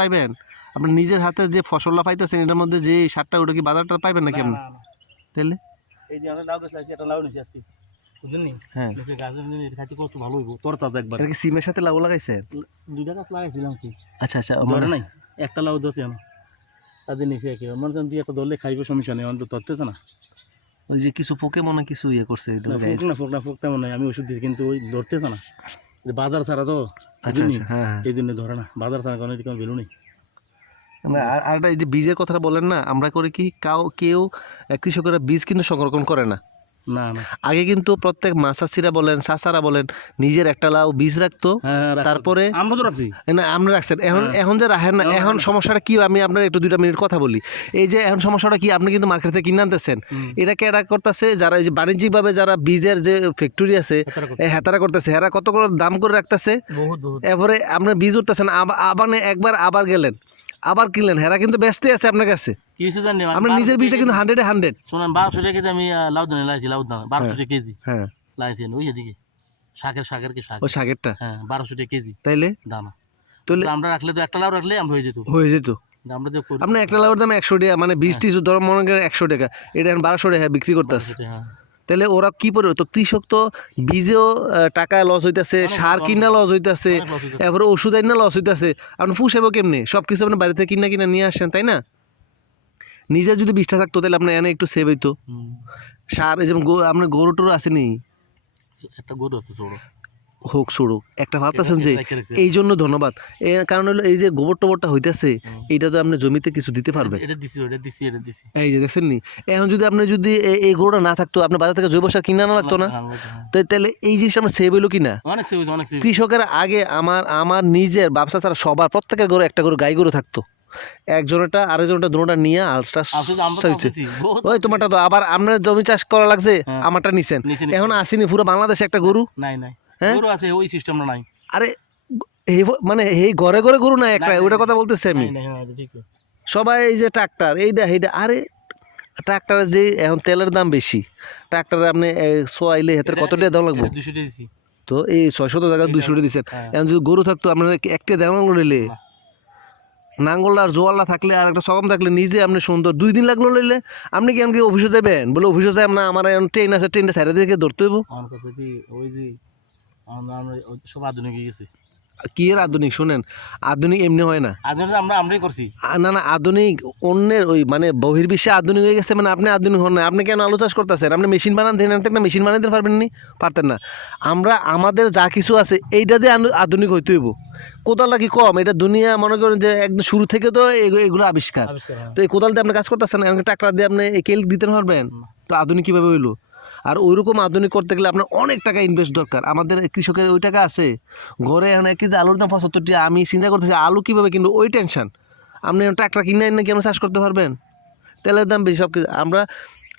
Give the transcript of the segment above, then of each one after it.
পাইবেন? আপনি নিজের হাতে যে ফসলটা পাইতেছেন এটার মধ্যে যে সারটা ওটা কি বাজারটা পাইবেন না কেমন তাহলে এই যে আমরা লাউ গাছ লাগাইছি একটা লাউ নিছি আজকে। বুঝলেন হ্যাঁ। গাছের এটা খাইতে কত ভালো হইব? তোর তাজা একবার। এটা কি সিমের সাথে লাউ লাগাইছেন? দুইটা গাছ লাগাইছিলাম কি? আচ্ছা আচ্ছা ধরে নাই? একটা লাউ যাচ্ছে না তাদের নিচে একে। মনে করেন একটা ধরলে খাইবে সমস্যা নেই অন্তত ধরতেছে না। ওই যে কিছু পোকে মনে কিছু ইয়ে করছে এটা। না ফুক না ফুক তেমন আমি ওষুধ দিচ্ছি কিন্তু ওই ধরতেছে না। যে বাজার ছাড়া তো আচ্ছা আচ্ছা হ্যাঁ হ্যাঁ। এই জন্য ধরে না বাজার ছাড়া কোনো এরকম ভ্যালু নেই। না আর এই যে বীজের কথাটা বলেন না আমরা করে কি কাউ কেউ কৃষকেরা বীজ কিন্তু সংরক্ষণ করে না। না আগে কিন্তু প্রত্যেক মাসাসিরা বলেন সাসারা বলেন নিজের একটা লাউ বীজ রাখতো হ্যাঁ তারপরে আমরা তো রাখছি। না আমরা রাখছেন। এখন হ্যাঁ। এখন যে রাখেন না এখন। সমস্যাটা কি আমি আপনার একটু দুইটা মিনিট কথা বলি। এই যে এখন সমস্যাটা কি আপনি কিন্তু মার্কেট থেকে কিনে আনতেছেন। হুম। এটা কেরা করতেছে যারা এই যে বাণিজ্যিকভাবে যারা বীজের যে ফ্যাক্টরি আছে হেতারা করতে। করতেছে। হেরা কত করে দাম করে রাখতেছে? এরপরে আপনার বীজ উঠতেছেন আবার একবার আবার গেলেন। আবার কিনলেন। হেরা কিন্তু ব্যস্তই আছে আপনার কাছে। জানি আপনার নিজের বীজটা কিন্তু হান্ড্রেডে হান্ড্রেড শোনেন বারোশো টাকা কেজি আমি আহ, লাউ দানে লাগাইছি লাউ দানা বারোশো টাকা কেজি। হ্যাঁ। ওই এদিকে। শাকের শাকের কি শাক? ওই শাকেরটা। হ্যাঁ বারোশো টাকা কেজি। তাইলে? দানা। তাহলে আমরা রাখলে তো একটা লাউ রাখলে আমরা হয়ে যেত। হয়ে যেত। আমরা যে একটা লাউয়ের দাম একশো টাকা মানে বীজ টিজ ধরো মনে করেন একশো টাকা। এটা বারোশো টাকা বিক্রি করতেছে। হ্যাঁ। তাহলে ওরা কি করে তো কৃষক তো বীজেও টাকা লস হইতেছে সার কিনা লস হইতেছে। এরপরে ওষুধ আইনা লস হইতেছে। আপনি পুষাবো কেমনি? সব কিছু আপনি বাড়িতে কিনা কিনা নিয়ে আসেন তাই না? নিজে যদি বিষ্ঠা থাকতো তাহলে আপনার এনে একটু সেভ হইতো। সার এই যেমন আপনার গরু টরু আসেনি একটা গরু আছে হোক সড়ুক একটা ভাবতেছেন যে রেখে রেখে। এই জন্য ধন্যবাদ। এর কারণ হলো এই যে গোবর টোবরটা হইতেছে। এইটা তো আপনি জমিতে কিছু দিতে পারবেন। এটা এটা এটা এই যে দেখছেন নি এখন যদি আপনি যদি এই গরুটা না থাকতো আপনার বাজার থেকে জৈব সার কিনে আনা লাগতো না। তাহলে এই জিনিসটা আমরা সেভ হইল কিনা? কৃষকের আগে আমার আমার নিজের ব্যবসা ছাড়া সবার প্রত্যেকের গরু একটা গরু গাই গরু থাকতো। একজনেরটা আরেকজনটা দুটোটা নিয়ে আলসটা বহুত ওই তোমারটা তো আবার আপনার জমি চাষ করা লাগছে হ্যাঁ। আমারটা নিছেন। এখন আসেনি পুরো বাংলাদেশে একটা গরু? নাই নাই। হ্যাঁ? গরু আছে ওই সিস্টেমটা নাই আরে এই মানে এই ঘরে ঘরে গরু না একটা নাই, ওইটা নাই, কথা বলতেছি আমি হ্যাঁ। সবাই এই যে ট্রাক্টর এইটা এইটা আরে ট্রাক্টরের যে এখন তেলের দাম বেশি ট্রাক্টরে আপনি সোয়াইলে হাতের এটা- কত টাকা দেওয়া লাগবে এটা 200 টাকা দিছি। তো এই ছয়শত জায়গায় দুইশো টাকা দিচ্ছেন হ্যাঁ। এখন যদি গরু থাকতো আপনার একটা দেওয়া নিলে না। নাঙ্গলটা আর জোয়াল্লা থাকলে আর একটা সগম থাকলে নিজে আপনি সুন্দর দুই দিন লাগল নিলে আপনি কি আমাকে অফিসে যাবেন বলে অফিসে যাই না আমার এখন ট্রেন আছে ট্রেনটা সাইডে দিকে ধরতে হইব আমার কথা কি ওই যে আমরা আমরা সব আধুনিক হয়ে গেছে। কি এর আধুনিক? শুনেন আধুনিক এমনি হয় না। আধুনিক আমরা আমরাই করছি। না না আধুনিক অন্যের ওই মানে বহির্বিশ্বে আধুনিক হয়ে গেছে মানে আপনি আধুনিক হন না। আপনি কেন আলু চাষ করতেছেন? আপনি মেশিন বানান দেন একটা মেশিন বানাইতে পারবেন নি? পারতেন না। আমরা আমাদের যা কিছু আছে এইটা দিয়ে আধুনিক হইতে হইব। কোদালটা কি কম? এটা দুনিয়া মনে করেন যে একদম শুরু থেকে তো এগু- এগুলো আবিষ্কার। হ্যাঁ। তো এই কোদাল দিয়ে আপনি কাজ করতেছেন ট্রাক্টর দিয়ে আপনি কেল দিতে পারবেন? তো আধুনিক কীভাবে হইল? আর ওইরকম আধুনিক করতে গেলে আপনার অনেক টাকা ইনভেস্ট দরকার। আমাদের কৃষকের ওই টাকা আছে। ঘরে এখন এক কেজি আলুর দাম পঁচাত্তর টাকা আমি চিন্তা করতেছি আলু কীভাবে কিনবো? ওই টেনশন আপনি ট্রাক্টর কিনে এনে কি আপনি চাষ করতে পারবেন? তেলের দাম বেশি সব কিছু আমরা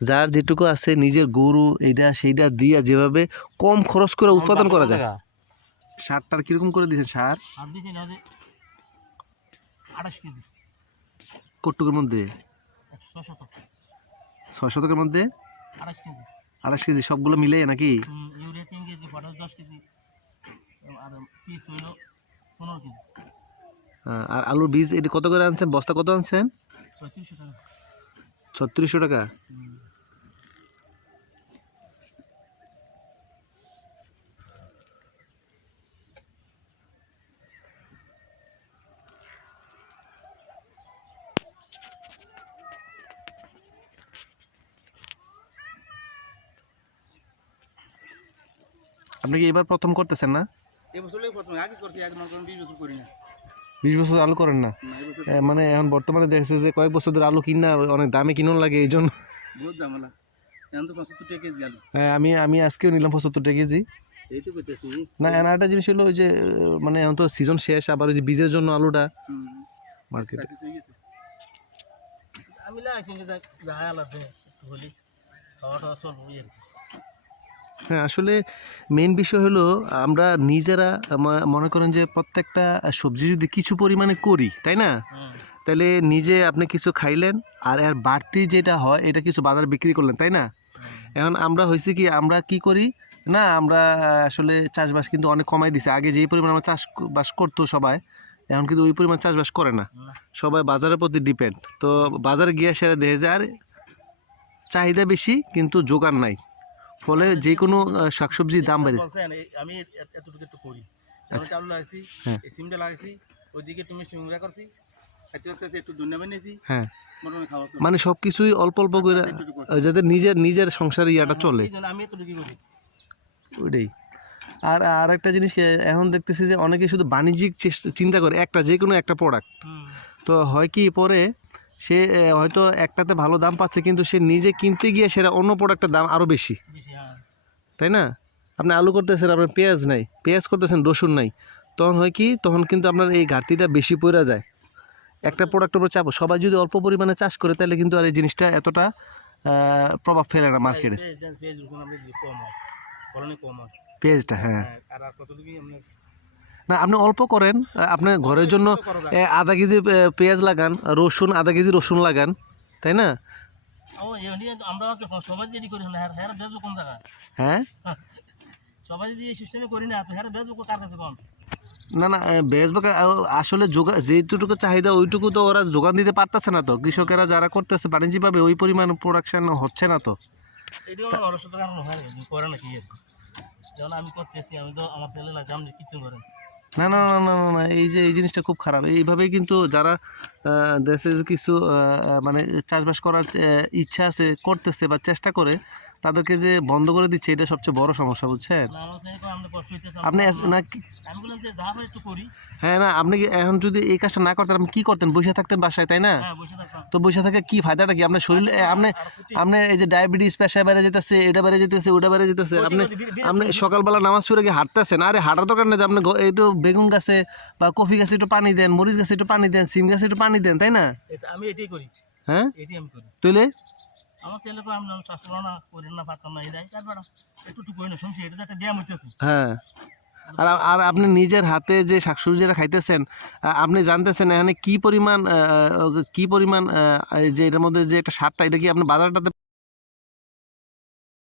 যার যেটুকু আছে নিজের গরু এইটা সেইটা দিয়া যেভাবে কম খরচ করে উৎপাদন করা যায়। সারটার কীরকম করে দিয়েছেন সার? কটুকের মধ্যে? ছয় শতকের মধ্যে? আঠাশ কেজি আড়াইশ কেজি সবগুলো মিলে নাকি? ইউরিয়া তিন কেজি পটাশ দশ কেজি আর পিস হইল পনেরো কেজি। আর আলুর বীজ এটা কত করে আনছেন? বস্তা কত আনছেন? ছত্রিশশো টাকা। ছত্রিশশো টাকা? আপনি কি এবার প্রথম করতেছেন না? এই বছর লাগে প্রথমে আগে করছি মনে করেন বিশ বছর করি না। বিশ বছর আলু করেন না? মানে এখন বর্তমানে দেখছে যে কয়েক বছর ধরে আলু কিনা অনেক দামে কিনুন লাগে এই জন্য। বহুত ঝামেলা। এখন তো পঁচাত্তর টাকা কেজি আলু। হ্যাঁ, আমি আমি আজকেও নিলাম পঁচাত্তর টাকা কেজি। এই তো করতেছি। না এর একটা জিনিস হলো ওই যে মানে এখন তো সিজন শেষ আবার ওই যে বীজের জন্য আলুটা মার্কেটে গেছে আমি লাগাইছি যে আলাদা হলি খাওয়া টাওয়া চলবো আর। হ্যাঁ আসলে মেন বিষয় হলো আমরা নিজেরা মনে করেন যে প্রত্যেকটা সবজি যদি কিছু পরিমাণে করি তাই না? তাহলে নিজে আপনি কিছু খাইলেন আর এর বাড়তি যেটা হয় এটা কিছু বাজারে বিক্রি করলেন তাই না? এখন আমরা হয়েছে কি আমরা কি করি? না আমরা আসলে চাষবাস কিন্তু অনেক কমাই দিছে। আগে যেই পরিমাণ আমরা চাষবাস করতো সবাই এখন কিন্তু ওই পরিমাণ চাষবাস করে না। সবাই বাজারের প্রতি ডিপেন্ড তো বাজারে গিয়ে সেরা দেখে যায় আর চাহিদা বেশি কিন্তু জোগান নাই। ফলে যে কোনো শাকসবজির দাম বেড়ে এই- আমি এতটুকু একটু করি। চাউল লাগাইছি হ্যাঁ। এই সিমটা লাগাইছি ওইদিকে তুমি সিমরা করছি একটু বানিয়েছি হ্যাঁ। চলে। মানে সব কিছুই অল্প অল্প করে এতটুকু আছে। আহ, যাদের নিজের নিজের সংসার ইয়াটা চলে। আমি এতটুকু করি। ওইটাই। আর আর একটা জিনিস এখন দেখতেছি যে অনেকে শুধু বাণিজ্যিক চিন্তা করে একটা যে কোনো একটা প্রোডাক্ট তো হয় কি পরে সে হয়তো একটাতে ভালো দাম পাচ্ছে কিন্তু সে নিজে কিনতে গিয়ে সেটা অন্য প্রোডাক্টের দাম আরও বেশি। হ্যাঁ। তাই না? আপনি আলু করতেছেন আপনার পেঁয়াজ নাই পেঁয়াজ করতেছেন রসুন নাই। তখন হয় কি তখন কিন্তু আপনার এই ঘাটতিটা বেশি পড়ে যায়। একটা প্রোডাক্টের উপর চাপ সবাই যদি অল্প পরিমাণে চাষ করে তাহলে কিন্তু আর এই জিনিসটা এতটা প্রভাব ফেলে না মার্কেটে পেঁয়াজ দেন, পেঁয়াজ রসুন আমাদের যে কম হয় পেঁয়াজটা হ্যাঁ। না আপনি অল্প করেন। আপনি ঘরের জন্য আধা কেজি পেঁয়াজ লাগান রসুন আধা কেজি রসুন লাগান তাই না? আমরা সবাই করি না হ্যাঁ হ্যাঁ বেচবো কোন জায়গায়? হ্যাঁ? সবাই যদি এই সিস্টেমে করি না তো হ্যাঁ বেচবো কার কাছে কোন? না না বেসবো আসলে যোগা যেটুকু চাহিদা ওইটুকু তো ওরা যোগান দিতে পারতেছে না তো। কৃষকেরা যারা করতেছে বাণিজ্যিকভাবে ওই পরিমাণ প্রোডাকশন হচ্ছে না তো। অলসতার কারণ হয় করে না কি আর কি। যেমন আমি করতেছি আমি তো আমার ছেলে লাগে আপনি কিচ্ছু করেন। না না না না না, না এই যে এই জিনিসটা খুব খারাপ। এইভাবেই কিন্তু যারা দেশে কিছু মানে চাষবাস করার ইচ্ছা আছে করতেছে বা চেষ্টা করে তাদেরকে যে বন্ধ করে দিচ্ছে এটা সবচেয়ে বড় সমস্যা বুঝছেন? আপনি না যে যা হয় একটু করি। হ্যাঁ না আপনি এখন যদি এই কাজটা না করতেন আপনি কি করতেন? বসে থাকতেন বাসায় তাই না? হ্যাঁ তো বসে থাকে কি ফায়দাটা কি? আপনার শরীরে আপনি আপনার এই যে ডায়াবেটিস পেশায় বেড়ে যেতেছে এটা বেড়ে যেতেছে ওটা বেড়ে যেতেছে আপনি আপনি সকালবেলা নামাজ পড়ে গিয়ে হাঁটতেছেন? আরে হাঁটার দরকার নেই যে আপনি একটু বেগুন গাছে বা কফি গাছে একটু পানি দেন মরিচ গাছে একটু পানি দেন সিম গাছে একটু পানি দেন তাই না? আমি এটাই করি। হ্যাঁ? এটাই আমি করি। তুইলে আমার ছেলেকে আমি স্বাস্থ্য না করি না পারতাম না এই দেয় তারপর একটু একটু না শুনছি এটা একটা ব্যায়াম হইতেছে। হ্যাঁ। আর আর আপনি নিজের হাতে যে শাকসবজিটা খাইতেছেন আপনি জানতেছেন এখানে কি পরিমাণ কি পরিমাণ যে এটার মধ্যে যে একটা সারটা এটা কি আপনি বাজারটাতে